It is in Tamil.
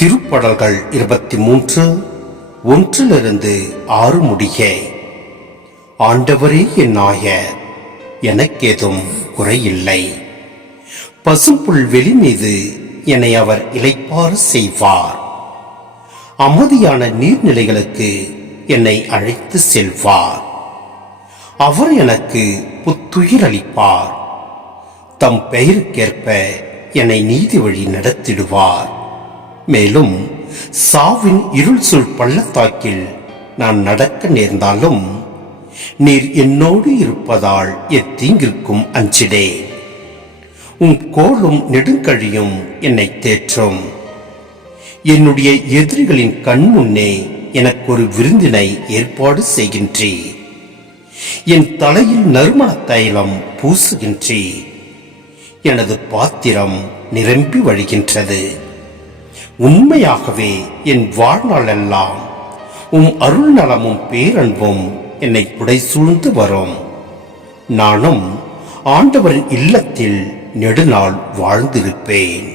திருப்படல்கள் 23 1-6 முடிய. ஆண்டவரே என் நாயர், எனக்கேதும் குறையில்லை. பசும்புல் வெளி மீது என்னை அவர் இளைப்பாற செய்வார். அமைதியான நீர்நிலைகளுக்கு என்னை அழைத்து செல்வார். அவர் எனக்கு புத்துயிர் அளிப்பார். தம் பெயருக்கேற்ப என்னை நீதி வழி நடத்திடுவார். மேலும் சாவின் இருள் சூழ் பள்ளத்தாக்கில் நான் நடக்க நேர்ந்தாலும் நீர் என்னோடு இருப்பதால் எத்தீங்கிற்கும் அஞ்சிடேன். உன் கோலும் நெடுங்கழியும் என்னை தேற்றும். என்னுடைய எதிரிகளின் கண் முன்னே எனக்கு ஒரு விருந்தினை ஏற்பாடு செய்கின்றீர். என் தலையில் நறுமண தைலம் பூசுகின்றீர். எனது பாத்திரம் நிரம்பி வழிகின்றது. உண்மையாகவே என் வாழ்நாளெல்லாம் அருள் நலமும் பேரன்பும் என்னை புடை சூழ்ந்து வரும். நானும் ஆண்டவரின் இல்லத்தில் நெடுநாள் வாழ்ந்திருப்பேன்.